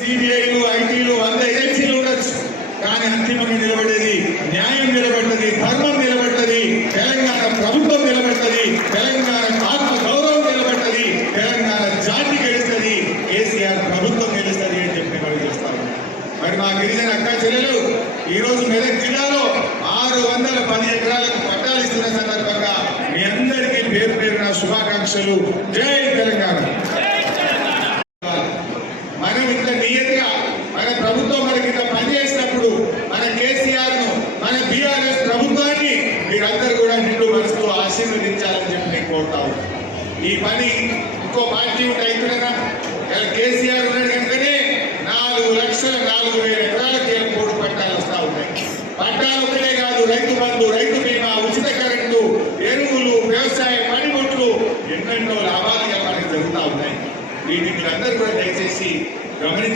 సిబిఐలు ఐటీలు 100 ఏజెన్సీలు ఉండొచ్చు, కానీ అంతిమంగా నిలబడేది న్యాయం నిలబడ్డది, ధర్మం నిలబడ్డది, తెలంగాణ ప్రభుత్వం నిలబడ్డది, తెలంగాణ ఆత్మ గౌరవం నిలబడ్డది, తెలంగాణ జాతి గెలుస్తుంది, కేసీఆర్ ప్రభుత్వం గెలుస్తుంది అని చెప్పి మనం చేస్తాము. మరి మా గిరిజన అక్క చెల్లెలు ఈ రోజు మెదక్ జిల్లాలో 610 ఎకరాలకు పట్టాలు ఇస్తున్న సందర్భంగా మీ అందరికీ పేరు పేరున శుభాకాంక్షలు. జై తెలంగాణ. మనం ఇంత నియతిగా మన ప్రభుత్వం మనకి ఇంత పనిచేసినప్పుడు మన కేసీఆర్ ను, మన బీఆర్ఎస్ ప్రభుత్వాన్ని మీరందరూ కూడా నిండు మనసుతో ఆశీర్వదించాలని చెప్పి నేను కోరుతాను. ఈ పని ఇంకో పార్టీ ఉంటే అవుతున్నా కేసీఆర్ ఉన్నాడు కనుకనే 4,04,000 ఎకరాలకు కోటి పట్టాలు వస్తా ఉన్నాయి. పట్టాలు ఒకటే కాదు, రైతు బంధు, రైతు బీమా, ఉచిత కరెంటు, ఎరువులు, వ్యవసాయ పనిముట్లు, ఎన్నెన్నో లాభాలుగా మనకి జరుగుతూ ఉన్నాయి. వీటిని మీరందరూ కూడా దయచేసి గమనించి